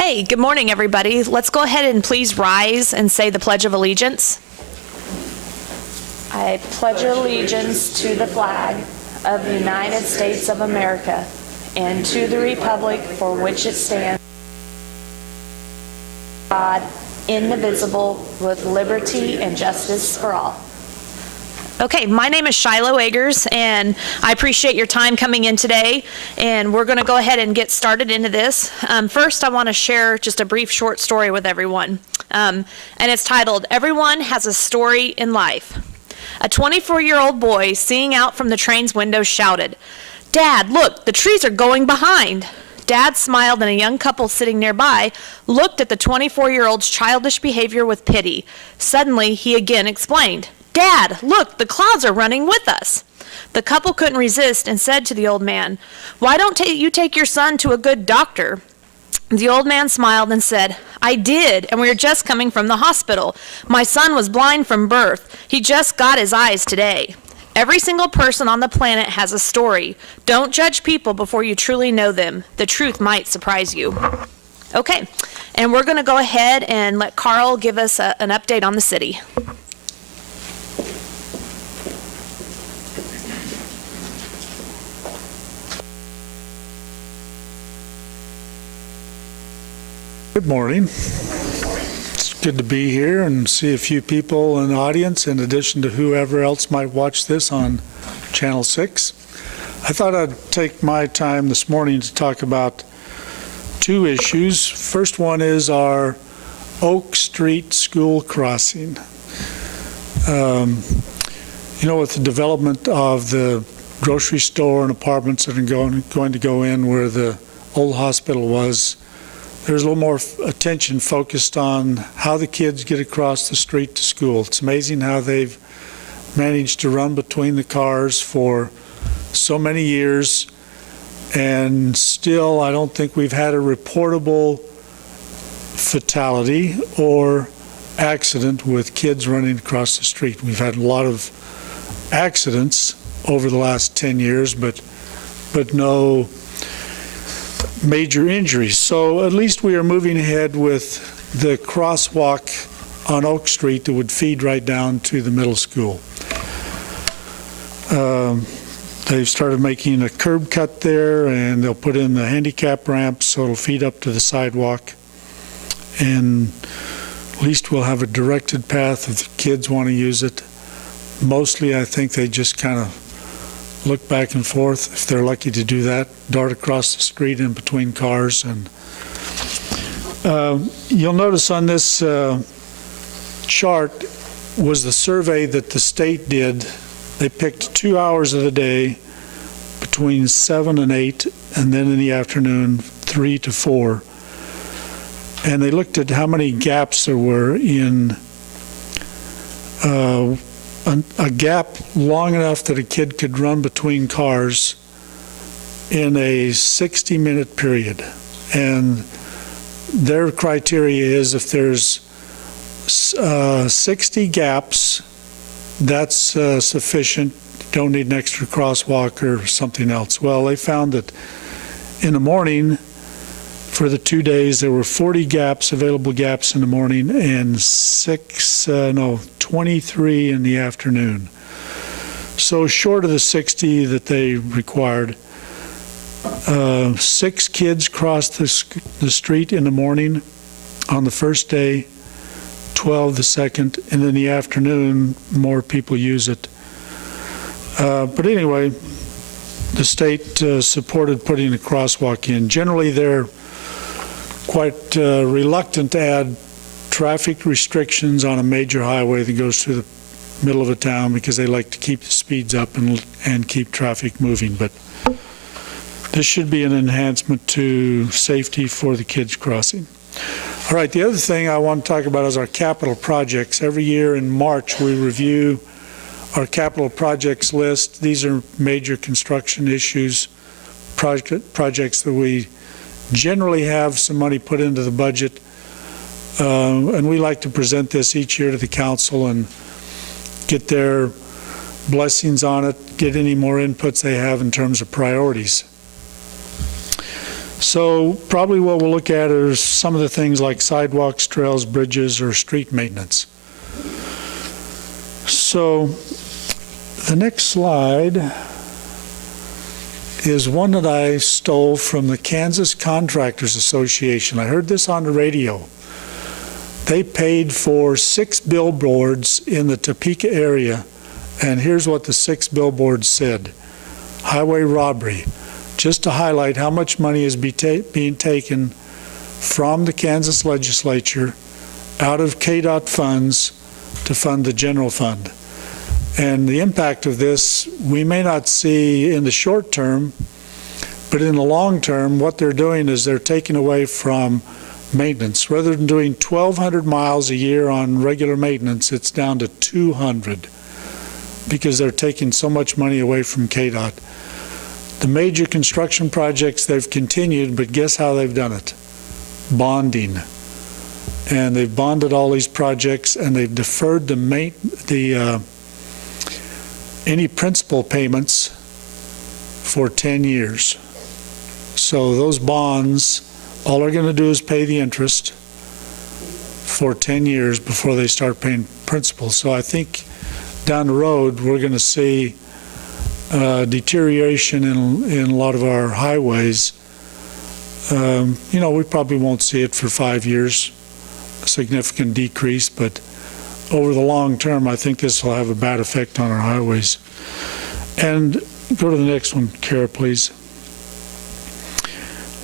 Hey, good morning, everybody. Let's go ahead and please rise and say the Pledge of Allegiance. I pledge allegiance to the flag of the United States of America and to the republic for which it stands, God, indivisible, with liberty and justice for all. Okay, my name is Shiloh Eggers, and I appreciate your time coming in today, and we're going to go ahead and get started into this. First, I want to share just a brief short story with everyone, and it's titled, Everyone Has a Story in Life. A 24-year-old boy seeing out from the train's window shouted, "Dad, look, the trees are going behind." Dad smiled, and a young couple sitting nearby looked at the 24-year-old's childish behavior with pity. Suddenly, he again explained, "Dad, look, the clouds are running with us." The couple couldn't resist and said to the old man, "Why don't you take your son to a good doctor?" The old man smiled and said, "I did, and we are just coming from the hospital. My son was blind from birth. He just got his eyes today." Every single person on the planet has a story. Don't judge people before you truly know them. The truth might surprise you. Okay, and we're going to go ahead and let Carl give us an update on the city. Good morning. It's good to be here and see a few people in the audience in addition to whoever else might watch this on Channel 6. I thought I'd take my time this morning to talk about two issues. First one is our Oak Street school crossing. With the development of the grocery store and apartments that are going to go in where the old hospital was, there's a little more attention focused on how the kids get across the street to school. It's amazing how they've managed to run between the cars for so many years, and still I don't think we've had a reportable fatality or accident with kids running across the street. We've had a lot of accidents over the last 10 years, but no major injuries. So at least we are moving ahead with the crosswalk on Oak Street that would feed right down to the middle school. They've started making a curb cut there, and they'll put in the handicap ramp so it'll feed up to the sidewalk. And at least we'll have a directed path if the kids want to use it. Mostly I think they just kind of look back and forth, if they're lucky to do that, dart across the street in between cars. And you'll notice on this chart was the survey that the state did. They picked 2 hours of the day between 7 and 8, and then in the afternoon 3 to 4. And they looked at how many gaps there were in a gap long enough that a kid could run between cars in a 60-minute period. And their criteria is if there's 60 gaps, that's sufficient. Don't need an extra crosswalk or something else. Well, they found that in the morning, for the 2 days, there were 40 gaps, available gaps in the morning, and 23 in the afternoon. So short of the 60 that they required. 6 kids crossed the street in the morning on the first day, 12 the second, and in the afternoon, more people use it. But anyway, the state supported putting a crosswalk in. Generally, they're quite reluctant to add traffic restrictions on a major highway that goes through the middle of a town because they like to keep the speeds up and keep traffic moving. But this should be an enhancement to safety for the kids crossing. All right, the other thing I want to talk about is our capital projects. Every year in March we review our capital projects list. These are major construction issues, projects that we generally have some money put into the budget, and we like to present this each year to the council and get their blessings on it, get any more inputs they have in terms of priorities. So probably what we'll look at are some of the things like sidewalks, trails, bridges, or street maintenance. So the next slide is one that I stole from the Kansas Contractors Association. I heard this on the radio. They paid for 6 billboards in the Topeka area, and here's what the 6 billboards said. Highway robbery, just to highlight how much money is being taken from the Kansas legislature out of KDOT funds to fund the general fund. And the impact of this, we may not see in the short term, but in the long term, what they're doing is they're taking away from maintenance. Rather than doing 1,200 miles a year on regular maintenance, it's down to 200 because they're taking so much money away from KDOT. The major construction projects, they've continued, but guess how they've done it? Bonding. And they've bonded all these projects, and they've deferred any principal payments for 10 years. So those bonds, all they're going to do is pay the interest for 10 years before they start paying principal. So I think down the road, we're going to see deterioration in a lot of our highways. We probably won't see it for 5 years, a significant decrease, but over the long term, I think this will have a bad effect on our highways. And go to the next one, Kara, please.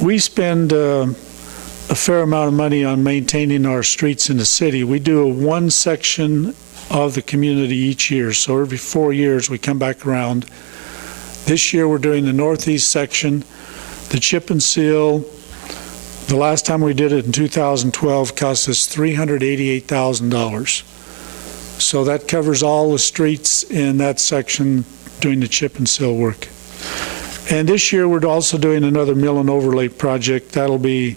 We spend a fair amount of money on maintaining our streets in the city. We do one section of the community each year. So every 4 years, we come back around. This year, we're doing the northeast section, the chip and seal. The last time we did it in 2012 cost us $388,000. So that covers all the streets in that section doing the chip and seal work. And this year we're also doing another mill and overlay project. That'll be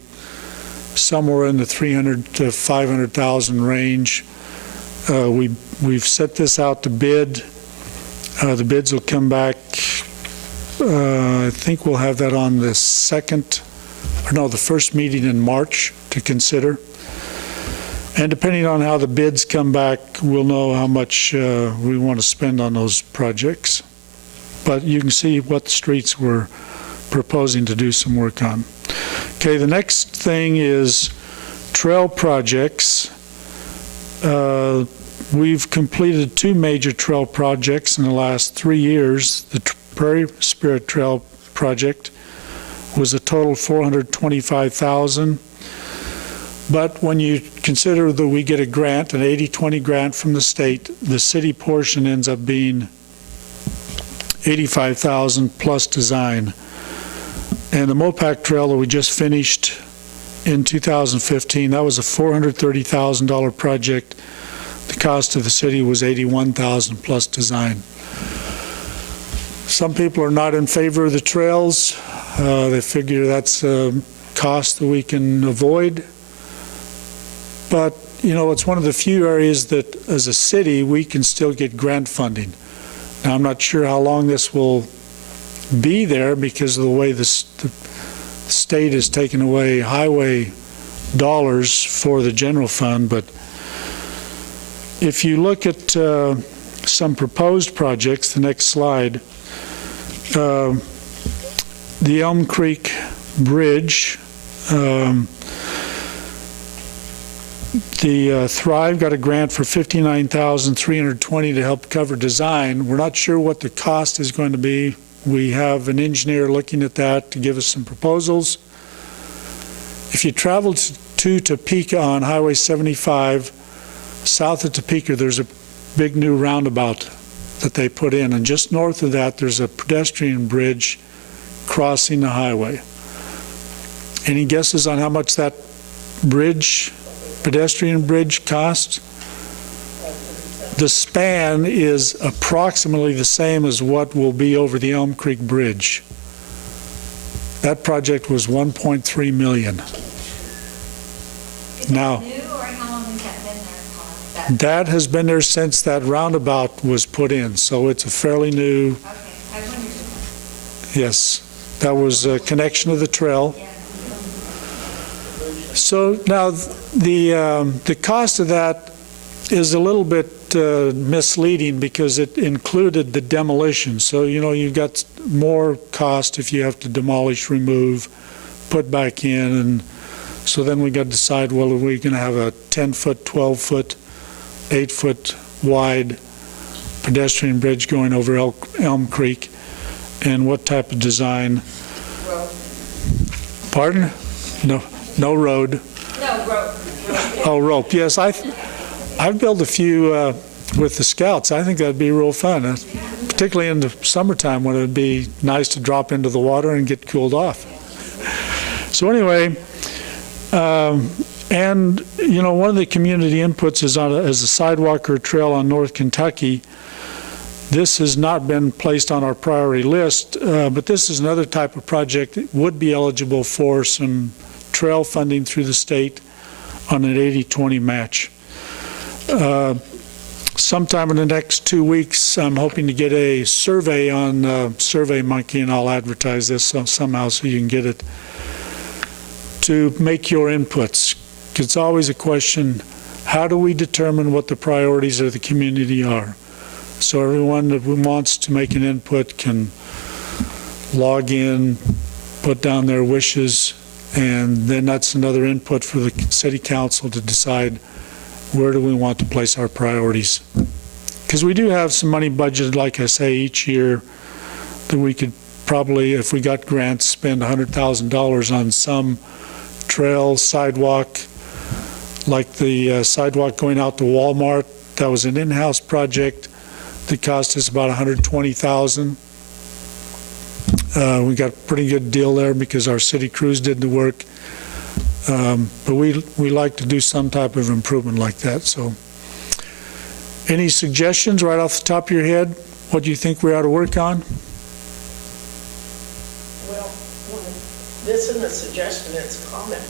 somewhere in the $300,000 to $500,000 range. We've set this out to bid. The bids will come back. I think we'll have that on the first meeting in March to consider. And depending on how the bids come back, we'll know how much we want to spend on those projects. But you can see what streets we're proposing to do some work on. Okay, the next thing is trail projects. We've completed 2 major trail projects in the last 3 years. The Prairie Spirit Trail project was a total $425,000. But when you consider that we get a grant, an 80-20 grant from the state, the city portion ends up being $85,000 plus design. And the Mopac Trail that we just finished in 2015, that was a $430,000 project. The cost of the city was $81,000 plus design. Some people are not in favor of the trails. They figure that's a cost that we can avoid. But, it's one of the few areas that, as a city, we can still get grant funding. Now, I'm not sure how long this will be there because of the way the state has taken away highway dollars for the general fund. But if you look at some proposed projects, the next slide, the Elm Creek Bridge, the Thrive got a grant for $59,320 to help cover design. We're not sure what the cost is going to be. We have an engineer looking at that to give us some proposals. If you travel to Topeka on Highway 75, south of Topeka, there's a big new roundabout that they put in, and just north of that, there's a pedestrian bridge crossing the highway. Any guesses on how much that pedestrian bridge cost? The span is approximately the same as what will be over the Elm Creek Bridge. That project was $1.3 million. Now, new, or how long has that been there? that has been there since that roundabout was put in, so it's a fairly new, Okay, I wondered. yes. That was a connection of the trail. Yeah. So now, the cost of that is a little bit misleading because it included the demolition. So, you've got more cost if you have to demolish, remove, put back in, and so then we got to decide, well, are we going to have a 10-foot, 12-foot, 8-foot wide pedestrian bridge going over Elm Creek, and what type of design? Road. Pardon? No road. No, rope. Oh, rope. Yes, I've built a few with the Scouts. I think that'd be real fun, particularly in the summertime when it'd be nice to drop into the water and get cooled off. So anyway, and one of the community inputs is as a sidewalk or trail on North Kentucky. This has not been placed on our priority list, but this is another type of project that would be eligible for some trail funding through the state on an 80-20 match. Sometime in the next 2 weeks, I'm hoping to get a survey on SurveyMonkey, and I'll advertise this somehow so you can get it, to make your inputs. It's always a question, how do we determine what the priorities of the community are? So everyone that wants to make an input can log in, put down their wishes, and then that's another input for the city council to decide where do we want to place our priorities. Because we do have some money budgeted, like I say, each year that we could probably, if we got grants, spend $100,000 on some trail, sidewalk, like the sidewalk going out to Walmart. That was an in-house project that cost us about $120,000. We got a pretty good deal there because our city crews did the work. But we like to do some type of improvement like that. So, any suggestions right off the top of your head? What do you think we ought to work on? Well, this isn't a suggestion, it's a comment.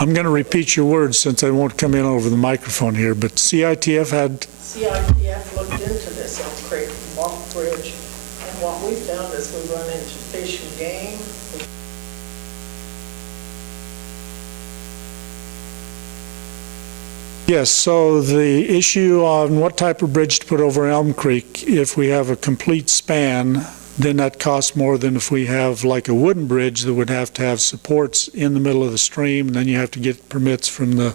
I'm going to repeat your words since I won't come in over the microphone here, but CITF looked into this Elm Creek Walk Bridge, and what we found is we run into fish and game. Yes, so the issue on what type of bridge to put over Elm Creek, if we have a complete span, then that costs more than if we have like a wooden bridge that would have to have supports in the middle of the stream, and then you have to get permits from the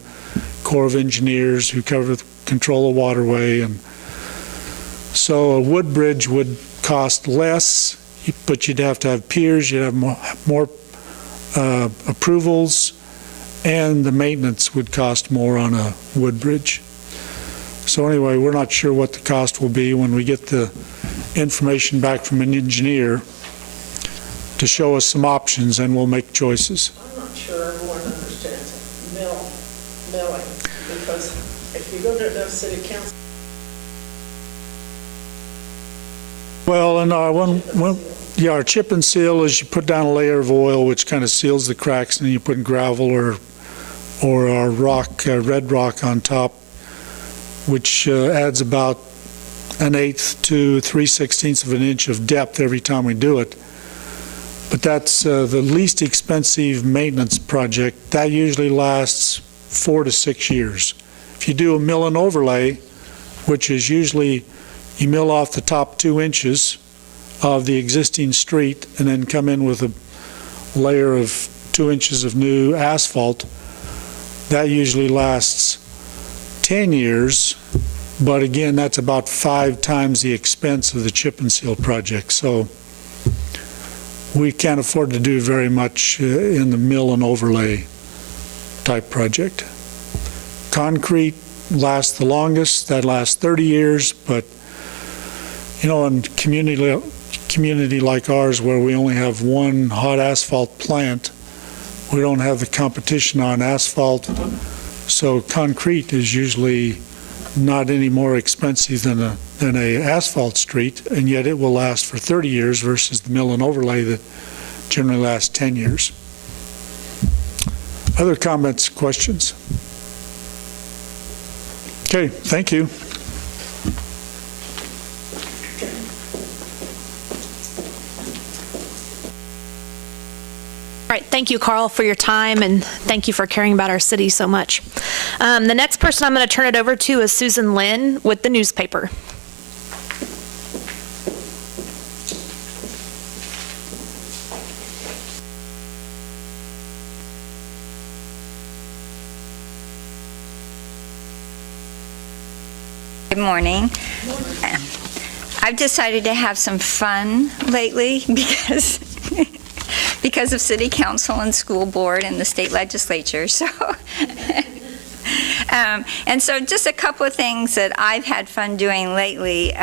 Corps of Engineers who control the waterway. And so a wood bridge would cost less, but you'd have to have piers, you'd have more approvals, and the maintenance would cost more on a wood bridge. So anyway, we're not sure what the cost will be when we get the information back from an engineer to show us some options, and we'll make choices. I'm not sure everyone understands milling, because if you go to the city council. Well, and our chip and seal is you put down a layer of oil which kind of seals the cracks, and then you put gravel or our rock, red rock on top, which adds about 1/8 to 3/16 of an inch of depth every time we do it. But that's the least expensive maintenance project. That usually lasts 4 to 6 years. If you do a mill and overlay, which is usually you mill off the top 2 inches of the existing street and then come in with a layer of 2 inches of new asphalt, that usually lasts 10 years. But again, that's about 5 times the expense of the chip and seal project. So we can't afford to do very much in the mill and overlay type project. Concrete lasts the longest. That lasts 30 years. But, in community like ours where we only have one hot asphalt plant, we don't have the competition on asphalt. So concrete is usually not any more expensive than a asphalt street, and yet it will last for 30 years versus the mill and overlay that generally lasts 10 years. Other comments, questions? Okay, thank you. right, thank you, Carl, for your time, and thank you for caring about our city so much. The next person I'm going to turn it over to is Susan Linn with the newspaper. Good morning. I've decided to have some fun lately because of city council and school board and the state legislature. So, and so just a couple of things that I've had fun doing lately.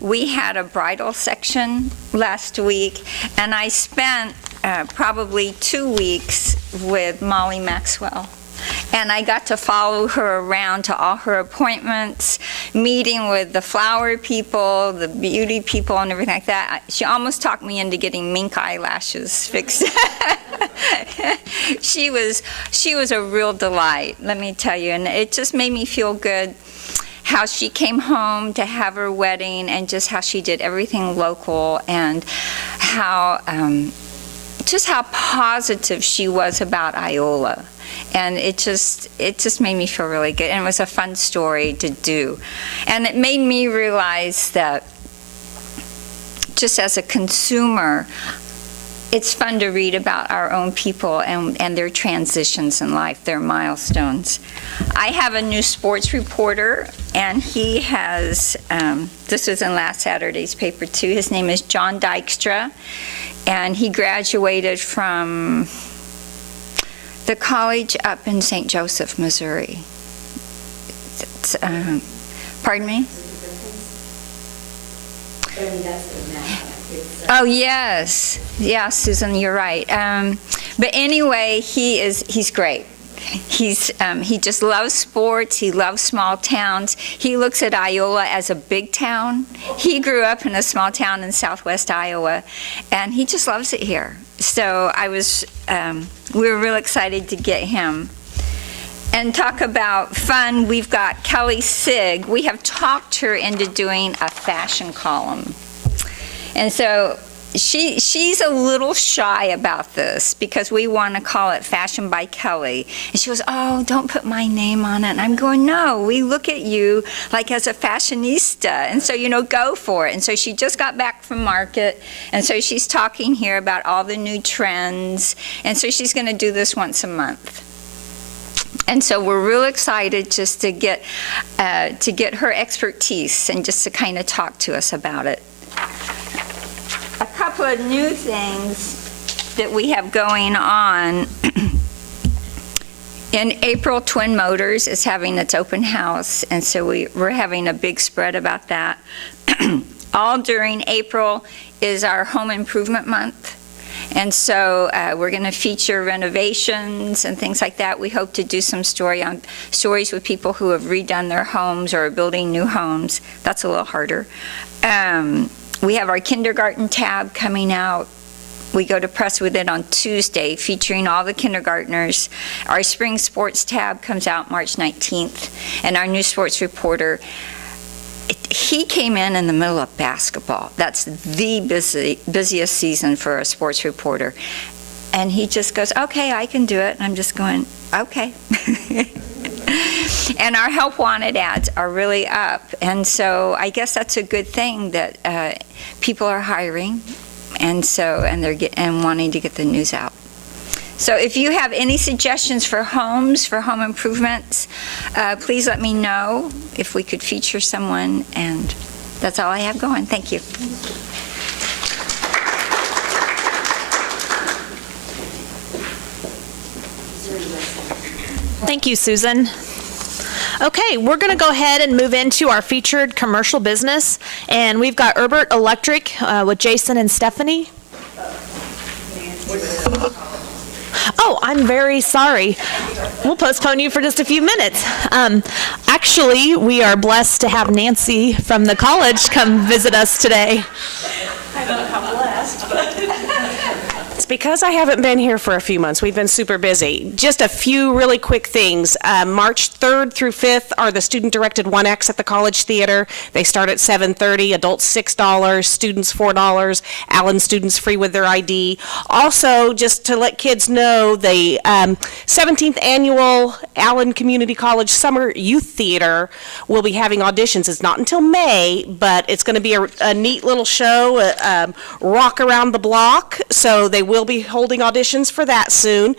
We had a bridal section last week, and I spent probably 2 weeks with Molly Maxwell. And I got to follow her around to all her appointments, meeting with the flower people, the beauty people, and everything like that. She almost talked me into getting mink eyelashes fixed. She was a real delight, let me tell you. And it just made me feel good how she came home to have her wedding and just how she did everything local and how just how positive she was about Iola. And it just made me feel really good, and it was a fun story to do. And it made me realize that just as a consumer, it's fun to read about our own people and their transitions in life, their milestones. I have a new sports reporter, and he has, this was in last Saturday's paper too, his name is John Dykstra, and he graduated from the college up in St. Joseph, Missouri. Pardon me? Oh, yes. Yeah, Susan, you're right. But anyway, he's great. He just loves sports. He loves small towns. He looks at Iola as a big town. He grew up in a small town in southwest Iowa, and he just loves it here. So we were real excited to get him. And talk about fun, we've got Kelly Sigg. We have talked her into doing a fashion column. And so she's a little shy about this because we want to call it Fashion by Kelly. And she goes, oh, don't put my name on it. And I'm going, no, we look at you like as a fashionista. And so, go for it. And so she just got back from market. And so she's talking here about all the new trends. And so she's going to do this once a month. And so we're real excited just to get her expertise and just to kind of talk to us about it. A couple of new things that we have going on. In April, Twin Motors is having its open house, and so we're having a big spread about that. All during April is our home improvement month. And so we're going to feature renovations and things like that. We hope to do some stories with people who have redone their homes or are building new homes. That's a little harder. We have our kindergarten tab coming out. We go to press with it on Tuesday, featuring all the kindergartners. Our spring sports tab comes out March 19th. And our new sports reporter, he came in the middle of basketball. That's the busiest season for a sports reporter. And he just goes, okay, I can do it. And I'm just going, okay. And our help wanted ads are really up. And so I guess that's a good thing that people are hiring and they're wanting to get the news out. So if you have any suggestions for homes, for home improvements, please let me know if we could feature someone. And that's all I have going. Thank you. Thank you, Susan. Okay, we're going to go ahead and move into our featured commercial business. And we've got Erbert Electric with Jason and Stephanie. Oh, I'm very sorry. We'll postpone you for just a few minutes. Actually, we are blessed to have Nancy from the college come visit us today. I don't know how blessed, but because I haven't been here for a few months. We've been super busy. Just a few really quick things. March 3rd through 5th are the student-directed 1X at the College Theater. They start at 7:30. Adults $6, students $4. Allen students free with their ID. Also, just to let kids know, the 17th annual Allen Community College Summer Youth Theater will be having auditions. It's not until May, but it's going to be a neat little show, rock around the block. So they will be holding auditions for that soon.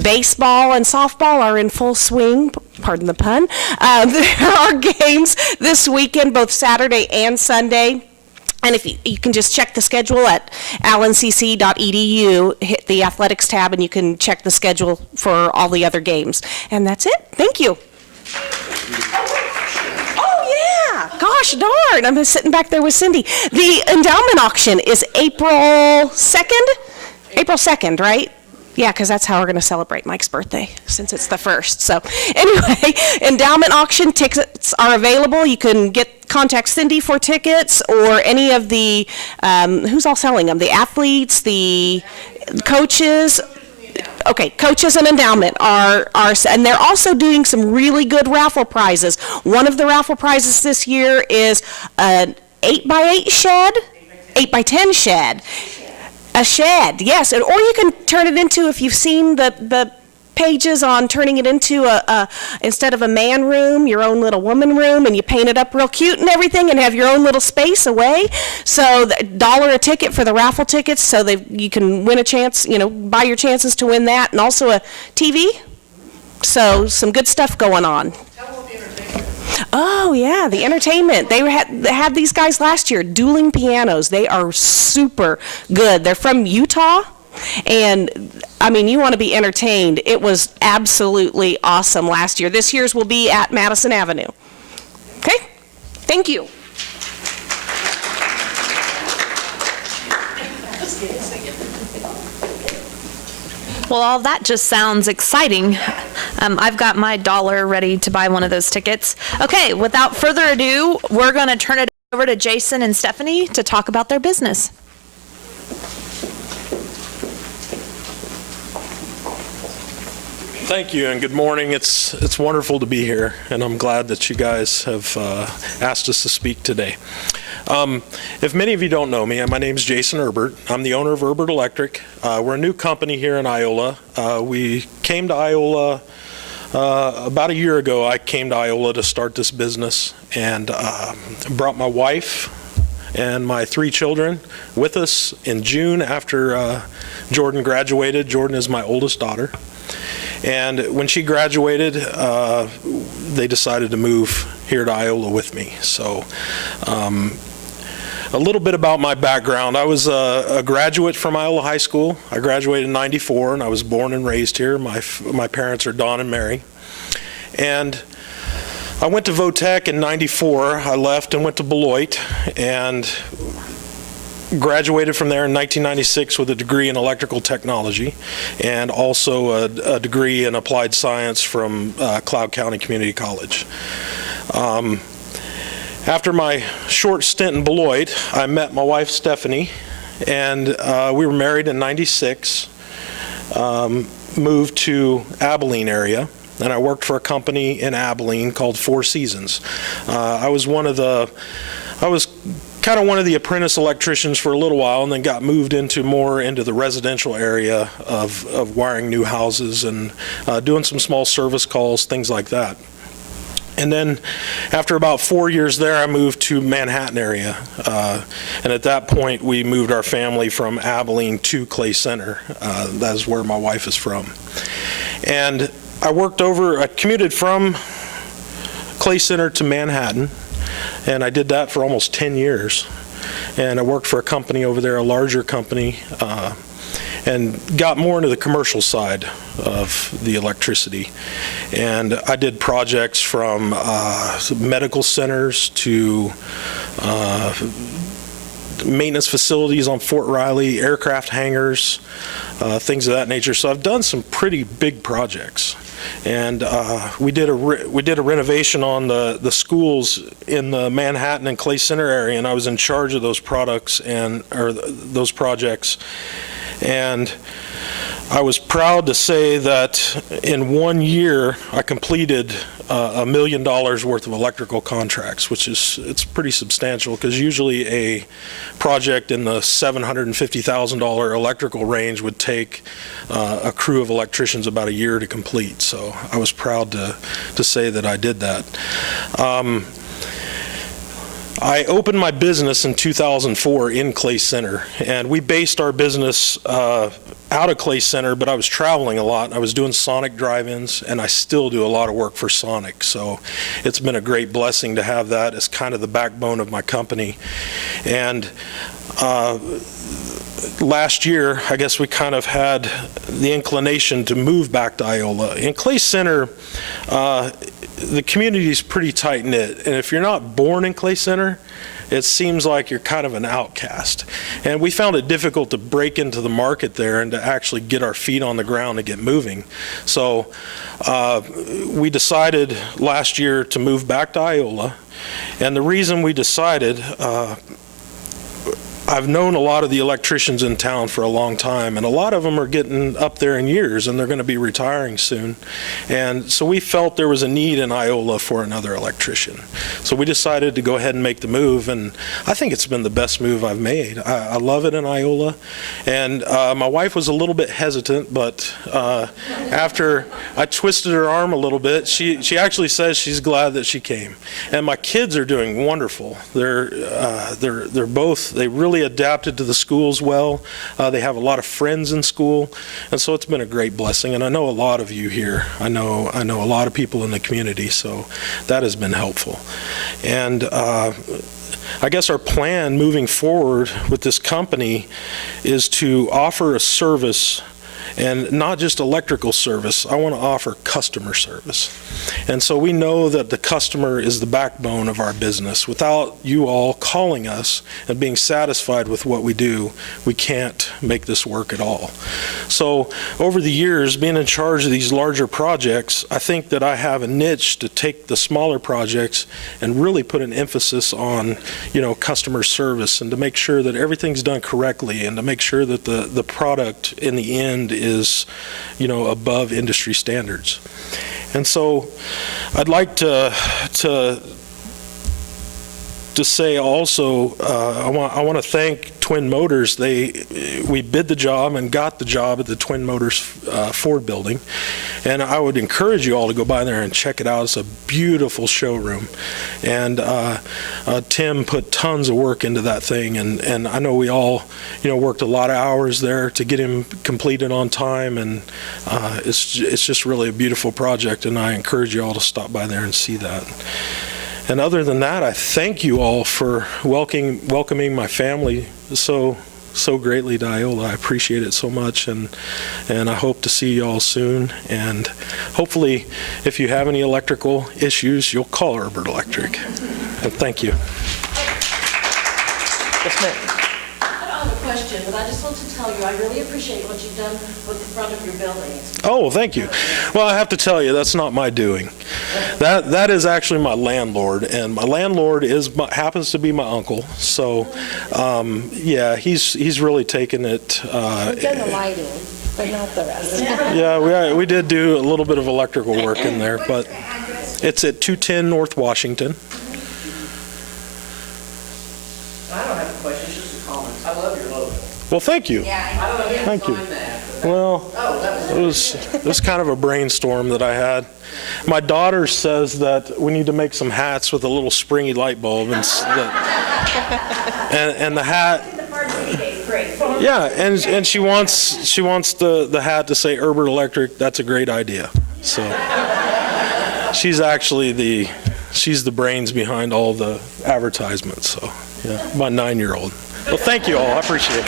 Baseball and softball are in full swing, pardon the pun. There are games this weekend, both Saturday and Sunday. And if you can just check the schedule at allencc.edu, hit the athletics tab, and you can check the schedule for all the other games. And that's it. Thank you. Oh, yeah. Gosh darn. I'm sitting back there with Cindy. The endowment auction is April 2nd? April 2nd, right? Yeah, because that's how we're going to celebrate Mike's birthday, since it's the 1st. So anyway, endowment auction tickets are available. You can contact Cindy for tickets, or any of the, who's all selling them? The athletes, the coaches. Okay, coaches and endowment are, and they're also doing some really good raffle prizes. One of the raffle prizes this year is an 8x8 shed, 8x10 shed. A shed, yes, or you can turn it into, if you've seen the pages on turning it into instead of a man room, your own little woman room, and you paint it up real cute and everything, and have your own little space away. So $1 a ticket for the raffle tickets, so you can win a chance, buy your chances to win that, and also a TV. So some good stuff going on. Oh, yeah, the entertainment. They had these guys last year, dueling pianos. They are super good. They're from Utah, and, I mean, you want to be entertained. It was absolutely awesome last year. This year's will be at Madison Avenue. Okay? Thank you. Well, all that just sounds exciting. I've got my $1 ready to buy one of those tickets. Okay, without further ado, we're going to turn it over to Jason and Stephanie to talk about their business. Thank you and good morning. It's wonderful to be here, and I'm glad that you guys have asked us to speak today. If many of you don't know me, my name is Jason Erbert. I'm the owner of Erbert Electric. We're a new company here in Iola. We came to Iola about a year ago. I came to Iola to start this business, and brought my wife and my 3 children with us in June after Jordan graduated. Jordan is my oldest daughter. And when she graduated, they decided to move here to Iola with me. So a little bit about my background. I was a graduate from Iola High School. I graduated in '94, and I was born and raised here. My parents are Don and Mary. And I went to Votech in '94. I left and went to Beloit, and graduated from there in 1996 with a degree in electrical technology, and also a degree in applied science from Cloud County Community College. After my short stint in Beloit, I met my wife Stephanie, and we were married in '96, moved to Abilene area, and I worked for a company in Abilene called Four Seasons. I was kind of one of the apprentice electricians for a little while, and then got moved more into the residential area of wiring new houses and doing some small service calls, things like that. And then after about 4 years there, I moved to Manhattan area. And at that point, we moved our family from Abilene to Clay Center. That is where my wife is from. And I commuted from Clay Center to Manhattan, and I did that for almost 10 years. And I worked for a company over there, a larger company, and got more into the commercial side of the electricity. And I did projects from medical centers to maintenance facilities on Fort Riley, aircraft hangars, things of that nature. So I've done some pretty big projects. And we did a renovation on the schools in the Manhattan and Clay Center area, and I was in charge of those those projects. And I was proud to say that in 1 year, I completed $1 million worth of electrical contracts, which it's pretty substantial, because usually a project in the $750,000 electrical range would take a crew of electricians about a year to complete. So I was proud to say that I did that. I opened my business in 2004 in Clay Center, and we based our business out of Clay Center, but I was traveling a lot. I was doing Sonic drive-ins, and I still do a lot of work for Sonic, so it's been a great blessing to have that as kind of the backbone of my company. And last year, I guess we kind of had the inclination to move back to Iola. In Clay Center, the community is pretty tight-knit, and if you're not born in Clay Center, it seems like you're kind of an outcast. And we found it difficult to break into the market there and to actually get our feet on the ground and get moving. So we decided last year to move back to Iola, and the reason we decided, I've known a lot of the electricians in town for a long time, and a lot of them are getting up there in years, and they're going to be retiring soon. And so we felt there was a need in Iola for another electrician. So we decided to go ahead and make the move, and I think it's been the best move I've made. I love it in Iola. And my wife was a little bit hesitant, but after I twisted her arm a little bit, she actually says she's glad that she came. And my kids are doing wonderful. They're both, they really adapted to the schools well. They have a lot of friends in school, and so it's been a great blessing. And I know a lot of you here. I know a lot of people in the community, so that has been helpful. And I guess our plan moving forward with this company is to offer a service, and not just electrical service. I want to offer customer service. And so we know that the customer is the backbone of our business. Without you all calling us and being satisfied with what we do, we can't make this work at all. So over the years, being in charge of these larger projects, I think that I have a niche to take the smaller projects and really put an emphasis on, customer service, and to make sure that everything's done correctly, and to make sure that the product in the end is, above industry standards. And so I'd like to say also, I want to thank Twin Motors. We bid the job and got the job at the Twin Motors Ford building, and I would encourage you all to go by there and check it out. It's a beautiful showroom, and Tim put tons of work into that thing, and I know we all worked a lot of hours there to get him completed on time, and it's just really a beautiful project, and I encourage you all to stop by there and see that. And other than that, I thank you all for welcoming my family so greatly to Iola. I appreciate it so much, and I hope to see you all soon. And hopefully, if you have any electrical issues, you'll call Erbert Electric. And thank you. Yes, ma'am. I don't have a question, but I just want to tell you, I really appreciate what you've done with the front of your building. Oh, thank you. Well, I have to tell you, that's not my doing. That is actually my landlord, and my landlord happens to be my uncle. So, yeah, he's really taken it. We've done the lighting, but not the rest. Yeah, we did do a little bit of electrical work in there, but it's at 210 North Washington. I don't have a question, it's just a comment. I love your logo. Well, thank you. I don't know if Thank you. find that. Well, it was kind of a brainstorm that I had. My daughter says that we need to make some hats with a little springy light bulb, and the hat. Yeah, and she wants the hat to say Erbert Electric. That's a great idea. So she's actually the brains behind all the advertisements. So yeah, my 9-year-old. Well, thank you all. I appreciate it.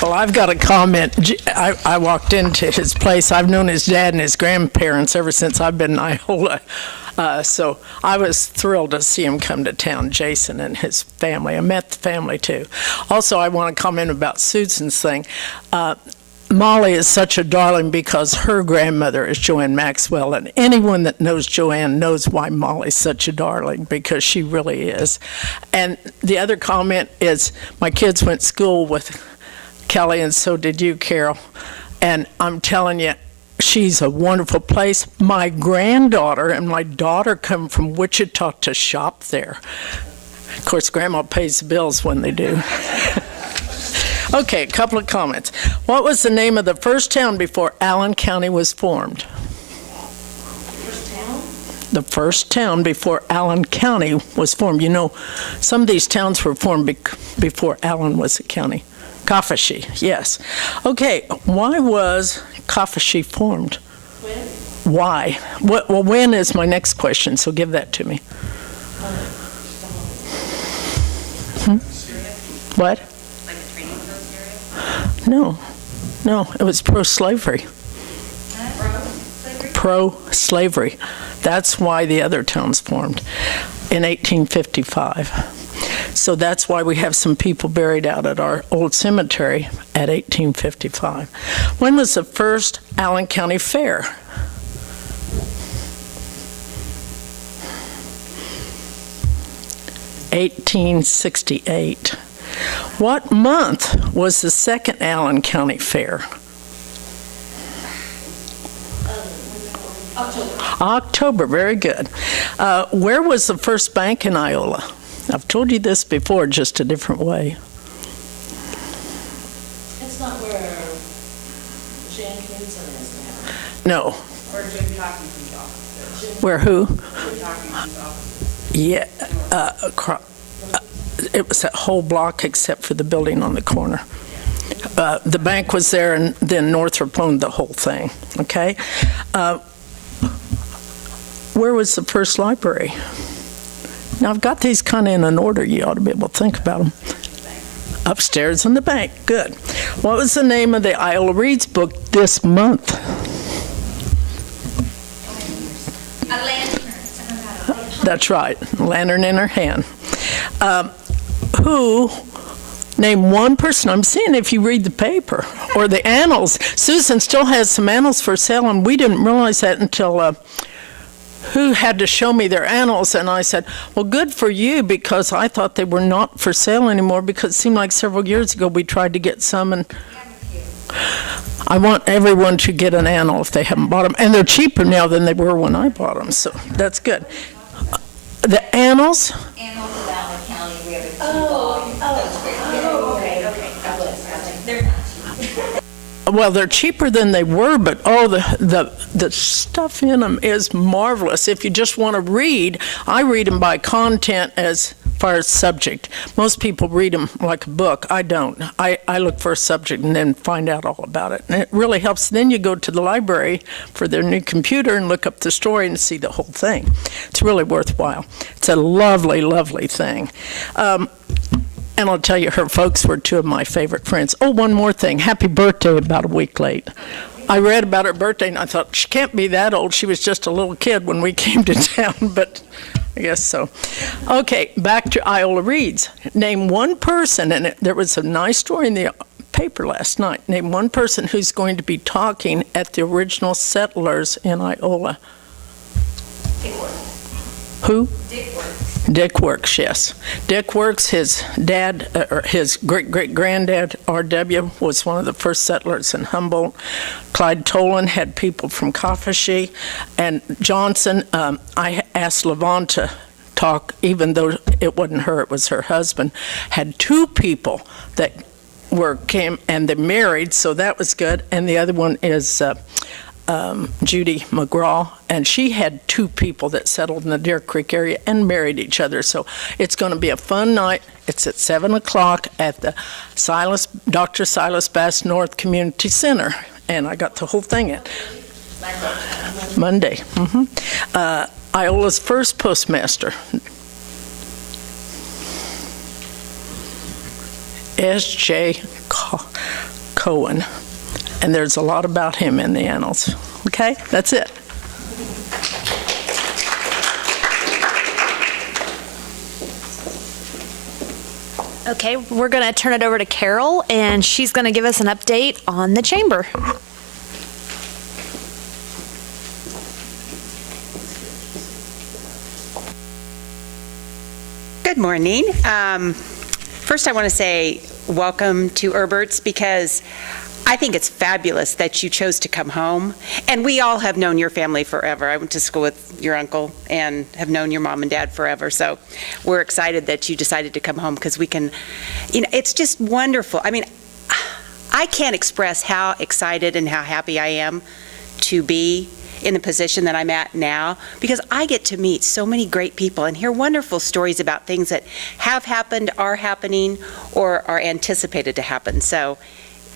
Well, I've got a comment. I walked into his place. I've known his dad and his grandparents ever since I've been in Iola. So I was thrilled to see him come to town, Jason and his family. I met the family, too. Also, I want to comment about Susan's thing. Molly is such a darling because her grandmother is Joanne Maxwell, and anyone that knows Joanne knows why Molly's such a darling, because she really is. And the other comment is, my kids went to school with Kelly, and so did you, Carol. And I'm telling you, she's a wonderful place. My granddaughter and my daughter come from Wichita to shop there. Of course, Grandma pays the bills when they do. Okay, a couple of comments. What was the name of the first town before Allen County was formed? First town? The first town before Allen County was formed. You know, some of these towns were formed before Allen was a county. Coffee, yes. Okay, why was Coffee formed? When? Why? Well, when is my next question, so give that to me. What? No, it was pro-slavery. Pro-slavery. That's why the other towns formed in 1855. So that's why we have some people buried out at our old cemetery at 1855. When was the first Allen County Fair? (1868). What month was the second Allen County Fair? October, very good. Where was the first bank in Iola? I've told you this before, just a different way. It's not where Jan Knudsen is now. No. Or Jim Tockington's office. Where who? Jim Tockington's office. Yeah, it was that whole block except for the building on the corner. The bank was there, and then Northrop owned the whole thing, okay? Where was the first library? Now, I've got these kind of in an order. You ought to be able to think about them. Upstairs in the bank, good. What was the name of the Iola Reads book this month? A lantern. That's right, lantern in her hand. Who, name one person, I'm seeing if you read the paper or the annals. Susan still has some annals for sale, and we didn't realize that until who had to show me their annals, and I said, well, good for you, because I thought they were not for sale anymore, because it seemed like several years ago we tried to get some, and I want everyone to get an annal if they haven't bought them, and they're cheaper now than they were when I bought them, so that's good. The annals? Annals of Allen County, we have a two volume. Okay. They're not cheap. Well, they're cheaper than they were, but the stuff in them is marvelous. If you just want to read, I read them by content as far as subject. Most people read them like a book. I don't. I look for a subject and then find out all about it. And it really helps. Then you go to the library for their new computer and look up the story and see the whole thing. It's really worthwhile. It's a lovely, lovely thing. And I'll tell you, her folks were two of my favorite friends. Oh, one more thing. Happy birthday about a week late. I read about her birthday, and I thought, she can't be that old. She was just a little kid when we came to town, but I guess so. Okay, back to Iola Reads. Name one person, and there was a nice story in the paper last night. Name one person who's going to be talking at the original settlers in Iola. Dick Works. Who? Dick Works. Dick Works, yes. Dick Works, his dad, or his great-great-granddad, R.W., was one of the first settlers in Humboldt. Clyde Tolan had people from Coffee, and Johnson, I asked Levon to talk, even though it wasn't her, it was her husband, had two people that came, and they married, so that was good, and the other one is Judy McGraw, and she had two people that settled in the Deer Creek area and married each other. So it's going to be a fun night. It's at 7 o'clock at the Dr. Silas Bass North Community Center, and I got the whole thing in. Monday. Iola's first postmaster. S.J. Cohen. And there's a lot about him in the annals. Okay, that's it. Okay, we're going to turn it over to Carol, and she's going to give us an update on the chamber. Good morning. First, I want to say welcome to Erbert's, because I think it's fabulous that you chose to come home. And we all have known your family forever. I went to school with your uncle and have known your mom and dad forever. So we're excited that you decided to come home, because we can, it's just wonderful. I mean, I can't express how excited and how happy I am to be in the position that I'm at now, because I get to meet so many great people and hear wonderful stories about things that have happened, are happening, or are anticipated to happen. So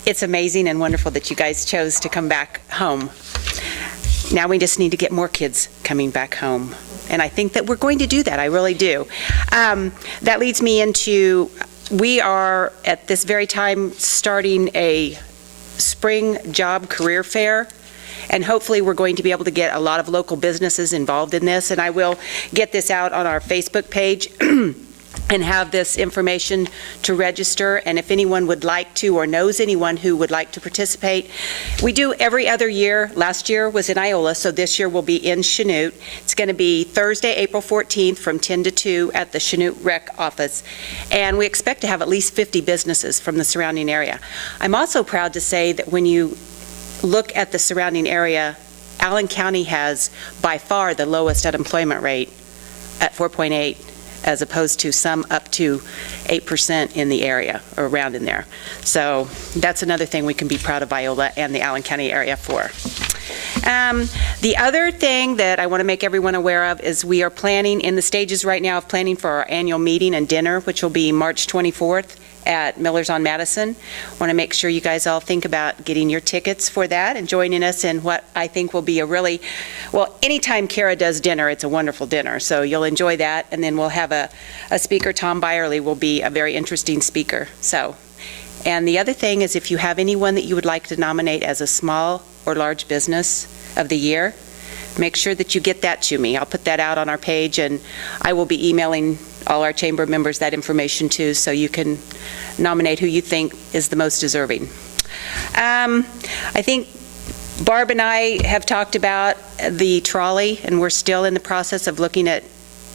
it's amazing and wonderful that you guys chose to come back home. Now we just need to get more kids coming back home. And I think that we're going to do that. I really do. That leads me into, we are at this very time starting a spring job career fair. And hopefully we're going to be able to get a lot of local businesses involved in this. And I will get this out on our Facebook page and have this information to register. And if anyone would like to, or knows anyone who would like to participate, we do every other year. Last year was in Iola, so this year will be in Chanute. It's going to be Thursday, April 14th from 10 to 2 at the Chanute Rec office. And we expect to have at least 50 businesses from the surrounding area. I'm also proud to say that when you look at the surrounding area, Allen County has by far the lowest unemployment rate at 4.8, as opposed to some up to 8% in the area, or around in there. So that's another thing we can be proud of Iola and the Allen County area for. The other thing that I want to make everyone aware of is we are planning, in the stages right now of planning for our annual meeting and dinner, which will be March 24th at Miller's on Madison. Want to make sure you guys all think about getting your tickets for that and joining us in what I think will be a really, well, anytime Kara does dinner, it's a wonderful dinner, so you'll enjoy that. And then we'll have a speaker. Tom Byerly will be a very interesting speaker. So, and the other thing is, if you have anyone that you would like to nominate as a small or large business of the year, make sure that you get that to me. I'll put that out on our page, and I will be emailing all our chamber members that information too, so you can nominate who you think is the most deserving. I think Barb and I have talked about the trolley, and we're still in the process of looking at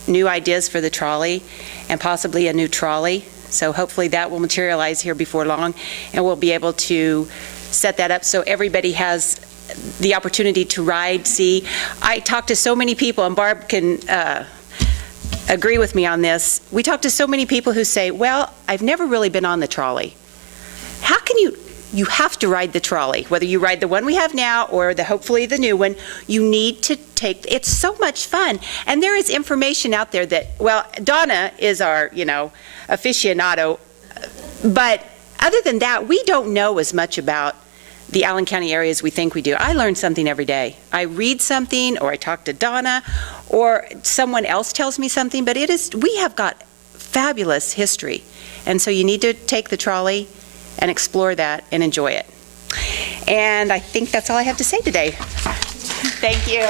new ideas for the trolley and possibly a new trolley. So hopefully that will materialize here before long, and we'll be able to set that up so everybody has the opportunity to ride, see. I talked to so many people, and Barb can agree with me on this. We talk to so many people who say, well, I've never really been on the trolley. How can you have to ride the trolley, whether you ride the one we have now or hopefully the new one. You need to take, it's so much fun. And there is information out there that, well, Donna is our, aficionado, but other than that, we don't know as much about the Allen County area as we think we do. I learn something every day. I read something, or I talk to Donna, or someone else tells me something, but we have got fabulous history. And so you need to take the trolley and explore that and enjoy it. And I think that's all I have to say today. Thank you.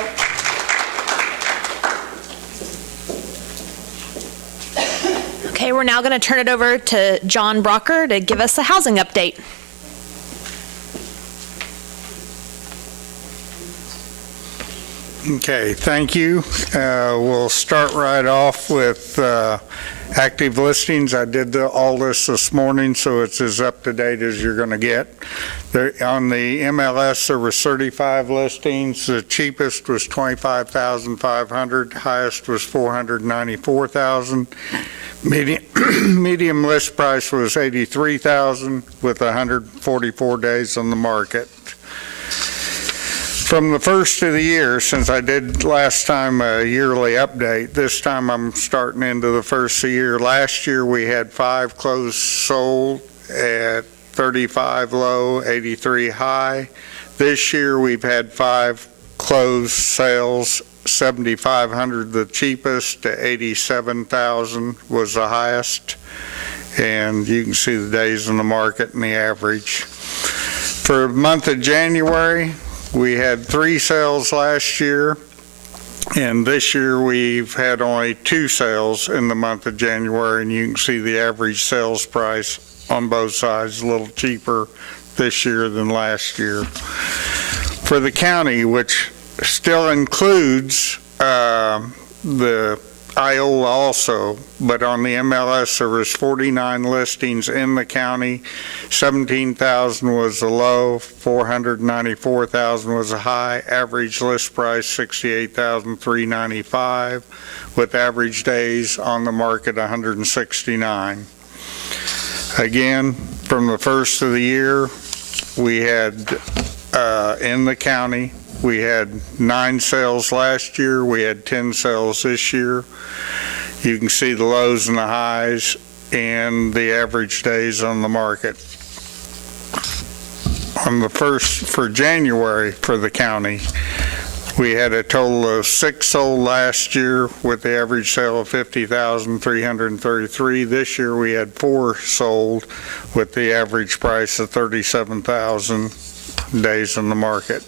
Okay, we're now going to turn it over to John Brocker to give us a housing update. Okay, thank you. We'll start right off with active listings. I did all this morning, so it's as up to date as you're going to get. On the MLS, there were 35 listings. The cheapest was $25,500. Highest was $494,000. Medium list price was $83,000 with 144 days on the market. From the first of the year, since I did last time a yearly update, this time I'm starting into the first of the year. Last year we had 5 closed sold at 35 low, 83 high. This year we've had 5 closed sales, 7,500 the cheapest to 87,000 was the highest. And you can see the days in the market and the average. For the month of January, we had 3 sales last year, And this year, we've had only 2 sales in the month of January, and you can see the average sales price on both sides, a little cheaper this year than last year. For the county, which still includes the Iola also, but on the MLS there was 49 listings in the county. 17,000 was the low, 494,000 was the high. Average list price 68,395, with average days on the market 169. Again, from the first of the year, we had in the county, we had 9 sales last year. We had 10 sales this year. You can see the lows and the highs and the average days on the market. On the first, for January for the county, we had a total of 6 sold last year with the average sale of 50,333. This year we had 4 sold with the average price of 37,000 days on the market.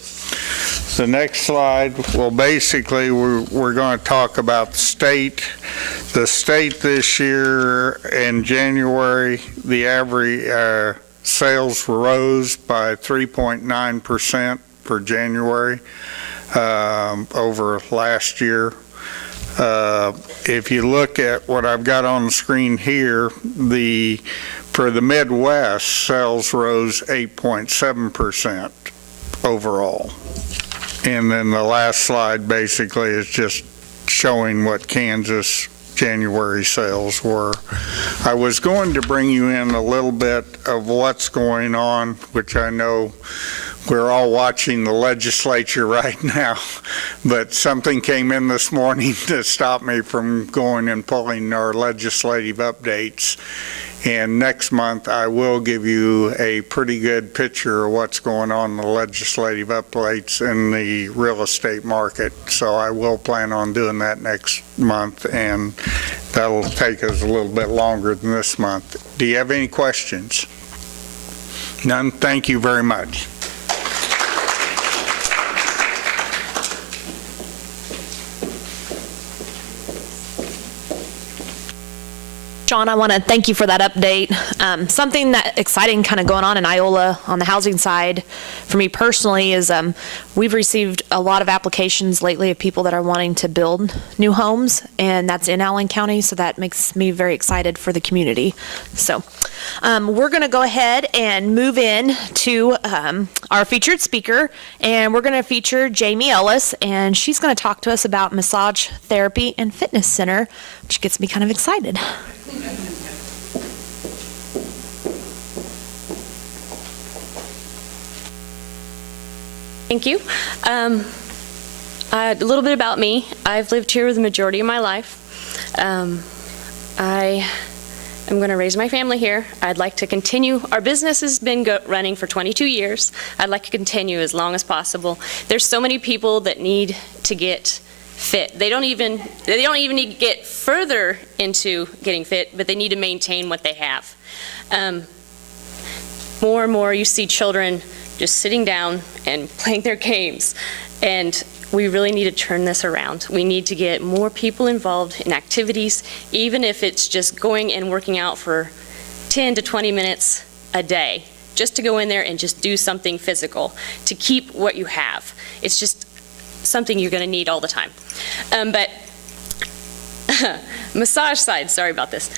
The next slide, well, basically, we're going to talk about the state. The state this year in January, the average sales rose by 3.9% for January over last year. If you look at what I've got on the screen here, for the Midwest, sales rose 8.7% overall. And then the last slide basically is just showing what Kansas January sales were. I was going to bring you in a little bit of what's going on, which I know we're all watching the legislature right now, but something came in this morning to stop me from going and pulling our legislative updates. And next month, I will give you a pretty good picture of what's going on in the legislative updates in the real estate market. So I will plan on doing that next month, and that'll take us a little bit longer than this month. Do you have any questions? None? Thank you very much. John, I want to thank you for that update. Something that exciting kind of going on in Iola on the housing side for me personally is we've received a lot of applications lately of people that are wanting to build new homes, and that's in Allen County, so that makes me very excited for the community. So we're going to go ahead and move in to our featured speaker, and we're going to feature Jaime Ellis, and she's going to talk to us about massage therapy and fitness center, which gets me kind of excited. Thank you. A little bit about me. I've lived here the majority of my life. I am going to raise my family here. I'd like to continue. Our business has been running for 22 years. I'd like to continue as long as possible. There's so many people that need to get fit. They don't even need to get further into getting fit, but they need to maintain what they have. More and more you see children just sitting down and playing their games, and we really need to turn this around. We need to get more people involved in activities, even if it's just going and working out for 10 to 20 minutes a day, just to go in there and just do something physical to keep what you have. It's just something you're going to need all the time. But massage side, sorry about this.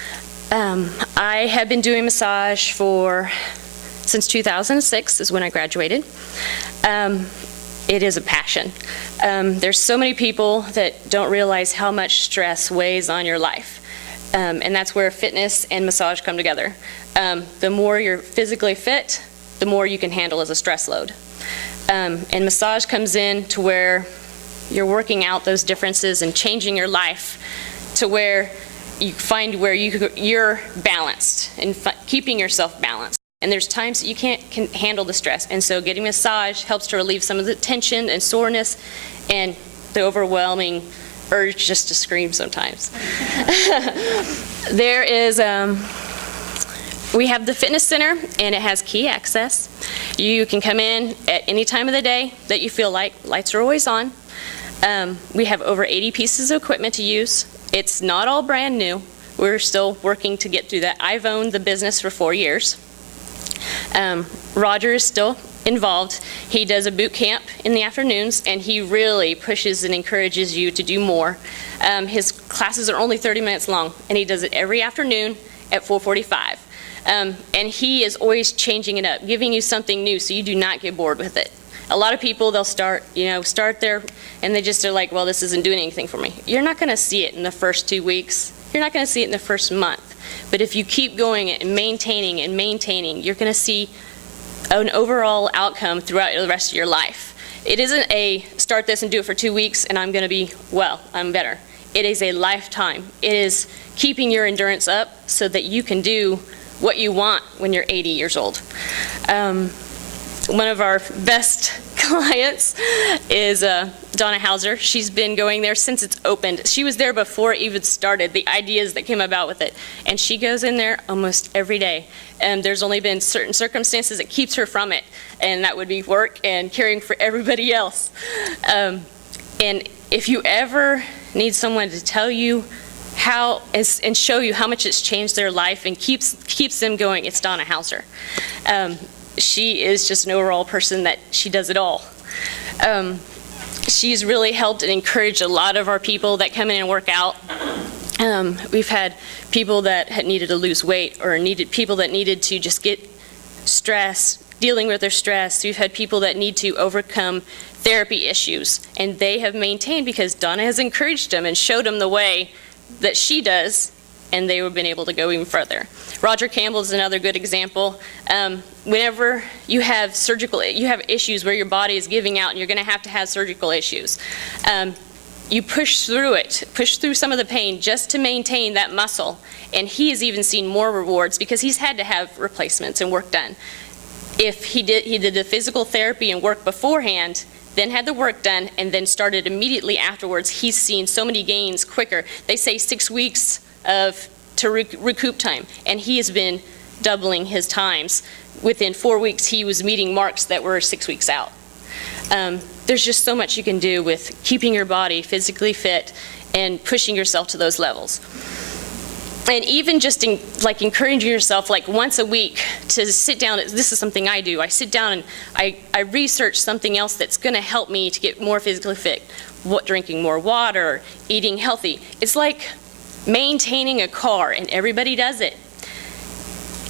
I have been doing massage since 2006 is when I graduated. It is a passion. There's so many people that don't realize how much stress weighs on your life. And that's where fitness and massage come together. The more you're physically fit, the more you can handle as a stress load. And massage comes in to where you're working out those differences and changing your life to where you find where you're balanced and keeping yourself balanced. And there's times that you can't handle the stress. And so getting massage helps to relieve some of the tension and soreness and the overwhelming urge just to scream sometimes. There is, we have the fitness center, and it has key access. You can come in at any time of the day that you feel like. Lights are always on. We have over 80 pieces of equipment to use. It's not all brand new. We're still working to get through that. I've owned the business for 4 years. Roger is still involved. He does a boot camp in the afternoons, and he really pushes and encourages you to do more. His classes are only 30 minutes long, and he does it every afternoon at 4:45. And he is always changing it up, giving you something new so you do not get bored with it. A lot of people, they'll start there, and they just are like, well, this isn't doing anything for me. You're not going to see it in the first 2 weeks. You're not going to see it in the first month. But if you keep going and maintaining, you're going to see an overall outcome throughout the rest of your life. It isn't a start this and do it for 2 weeks and I'm going to be, well, I'm better. It is a lifetime. It is keeping your endurance up so that you can do what you want when you're 80 years old. One of our best clients is Donna Hauser. She's been going there since it's opened. She was there before it even started, the ideas that came about with it. And she goes in there almost every day. And there's only been certain circumstances that keeps her from it. And that would be work and caring for everybody else. And if you ever need someone to tell you how and show you how much it's changed their life and keeps them going, it's Donna Hauser. She is just an overall person that she does it all. She's really helped and encouraged a lot of our people that come in and work out. We've had people that had needed to lose weight or people that needed to just get stress, dealing with their stress. We've had people that need to overcome therapy issues, and they have maintained because Donna has encouraged them and showed them the way that she does, and they have been able to go even further. Roger Campbell is another good example. Whenever you have issues where your body is giving out and you're going to have surgical issues, you push through some of the pain just to maintain that muscle. And he has even seen more rewards because he's had to have replacements and work done. If he did the physical therapy and work beforehand, then had the work done, and then started immediately afterwards, he's seen so many gains quicker. They say 6 weeks to recoup time, and he has been doubling his times. Within 4 weeks, he was meeting marks that were 6 weeks out. There's just so much you can do with keeping your body physically fit and pushing yourself to those levels. And even just encouraging yourself once a week to sit down. This is something I do. I sit down and I research something else that's going to help me to get more physically fit. Drinking more water, eating healthy. It's like maintaining a car, and everybody does it.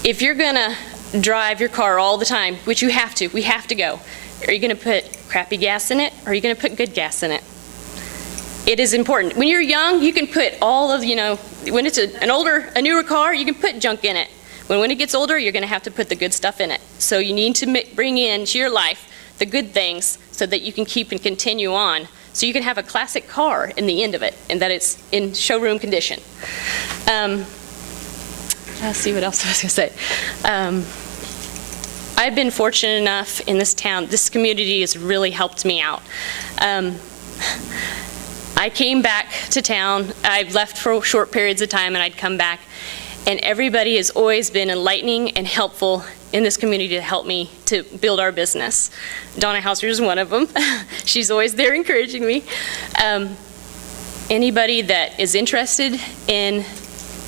If you're going to drive your car all the time, which we have to go, are you going to put crappy gas in it, or are you going to put good gas in it? It is important. When you're young, you can put all of, when it's a newer car, you can put junk in it. When it gets older, you're going to have to put the good stuff in it. So you need to bring into your life the good things so that you can keep and continue on. So you can have a classic car in the end of it, and that it's in showroom condition. Let's see what else I was going to say. I've been fortunate enough in this town. This community has really helped me out. I came back to town. I've left for short periods of time, and I'd come back. And everybody has always been enlightening and helpful in this community to help me to build our business. Donna Hauser is one of them. She's always there encouraging me. Anybody that is interested in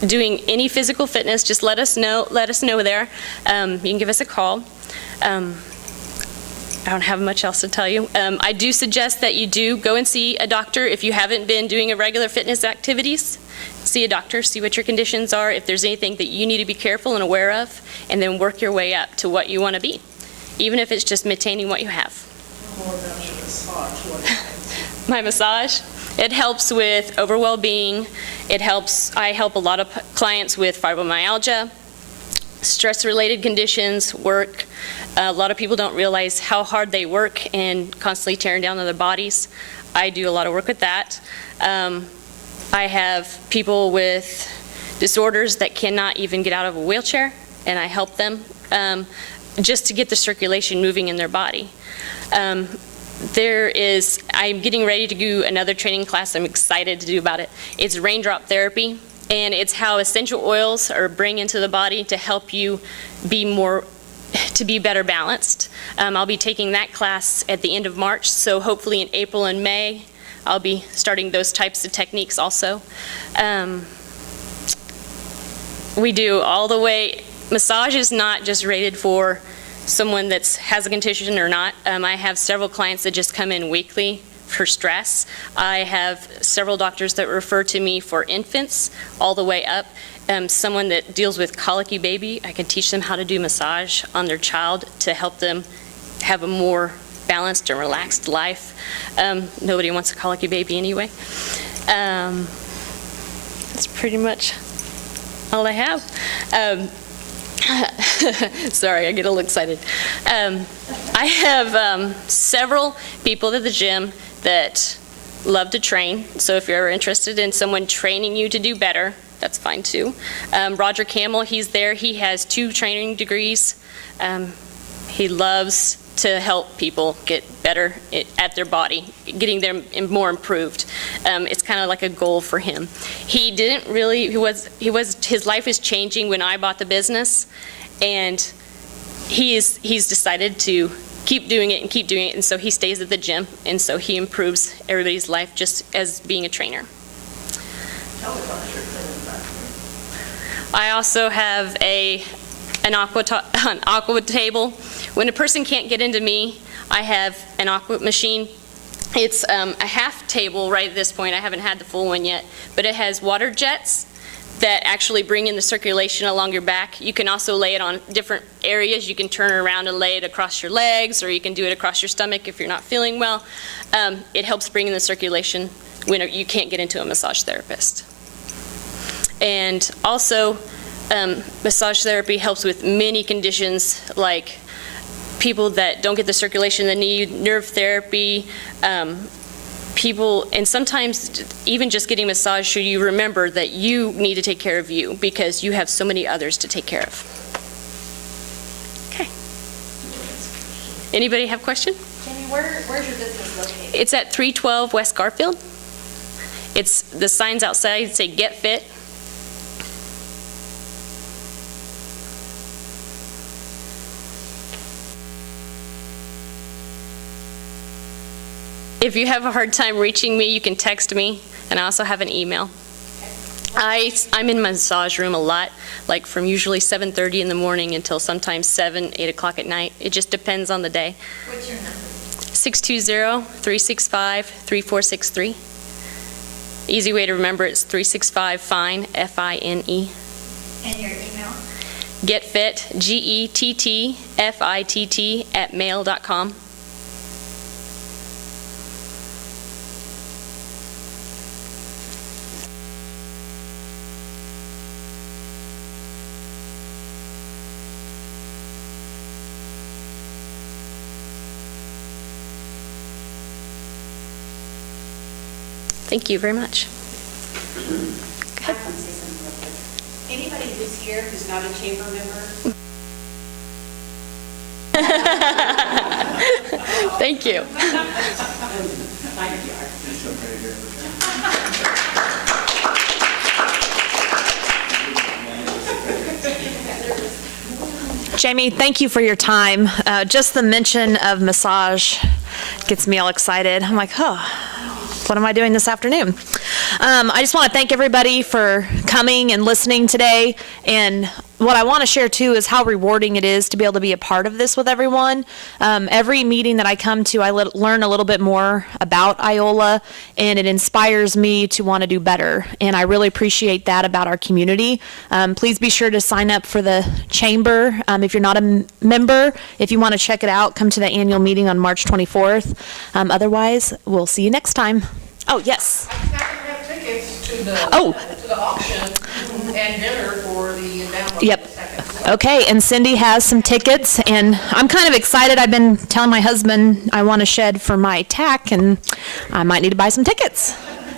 doing any physical fitness, just let us know there. You can give us a call. I don't have much else to tell you. I do suggest that you do go and see a doctor if you haven't been doing a regular fitness activities. See a doctor, see what your conditions are, if there's anything that you need to be careful and aware of, and then work your way up to what you want to be, even if it's just maintaining what you have. More about your massage. My massage, it helps with overall being. I help a lot of clients with fibromyalgia, stress-related conditions, work. A lot of people don't realize how hard they work and constantly tearing down on their bodies. I do a lot of work with that. I have people with disorders that cannot even get out of a wheelchair, and I help them just to get the circulation moving in their body. I'm getting ready to do another training class. I'm excited to do about it. It's Raindrop Therapy, and it's how essential oils are bring into the body to help you be better balanced. I'll be taking that class at the end of March, so hopefully in April and May, I'll be starting those types of techniques also. We do all the way, massage is not just rated for someone that has a condition or not. I have several clients that just come in weekly for stress. I have several doctors that refer to me for infants all the way up. Someone that deals with colicky baby, I can teach them how to do massage on their child to help them have a more balanced and relaxed life. Nobody wants a colicky baby anyway. That's pretty much all I have. Sorry, I get a little excited. I have several people at the gym that love to train, so if you're ever interested in someone training you to do better, that's fine too. Roger Camel, he's there. He has 2 training degrees. He loves to help people get better at their body, getting them more improved. It's kind of like a goal for him. He didn't really, his life is changing when I bought the business, and he's decided to keep doing it, and so he stays at the gym, and so he improves everybody's life just as being a trainer. I also have an aqua table. When a person can't get into me, I have an aqua machine. It's a half table right at this point. I haven't had the full one yet, but it has water jets that actually bring in the circulation along your back. You can also lay it on different areas. You can turn it around and lay it across your legs, or you can do it across your stomach if you're not feeling well. It helps bring in the circulation when you can't get into a massage therapist. And also, massage therapy helps with many conditions, like people that don't get the circulation they need, nerve therapy, people, and sometimes even just getting massage, should you remember that you need to take care of you because you have so many others to take care of. Okay. Anybody have a question? Jamie, where's your business located? It's at 312 West Garfield. It's the signs outside say "Get Fit." If you have a hard time reaching me, you can text me, and I also have an email. I'm in my massage room a lot, like from usually 7:30 in the morning until sometimes 7, 8 o'clock at night. It just depends on the day. What's your number? 620-365-3463. Easy way to remember it's 365-FINE, F-I-N-E. And your email? Getfit, GETTFITT @mail.com. Thank you very much. I want to say something real quick. Anybody who's here who's not a chamber member? Thank you. Jamie, thank you for your time. Just the mention of massage gets me all excited. I'm like, oh, what am I doing this afternoon? I just want to thank everybody for coming and listening today. And what I want to share too is how rewarding it is to be able to be a part of this with everyone. Every meeting that I come to, I learn a little bit more about Iola, and it inspires me to want to do better. And I really appreciate that about our community. Please be sure to sign up for the chamber. If you're not a member, if you want to check it out, come to the annual meeting on March 24th. Otherwise, we'll see you next time. Oh, yes. I have tickets to the auction and dinner for the Endowment. Yep. Okay, and Cindy has some tickets, and I'm kind of excited. I've been telling my husband I want a shed for my tack, and I might need to buy some tickets.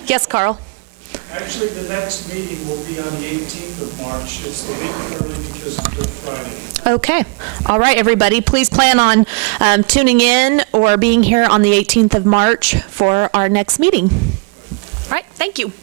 Yes, Carl? Actually, the next meeting will be on the 18th of March. It's the week early because of Good Friday. Okay. All right, everybody. Please plan on tuning in or being here on the 18th of March for our next meeting. All right. Thank you.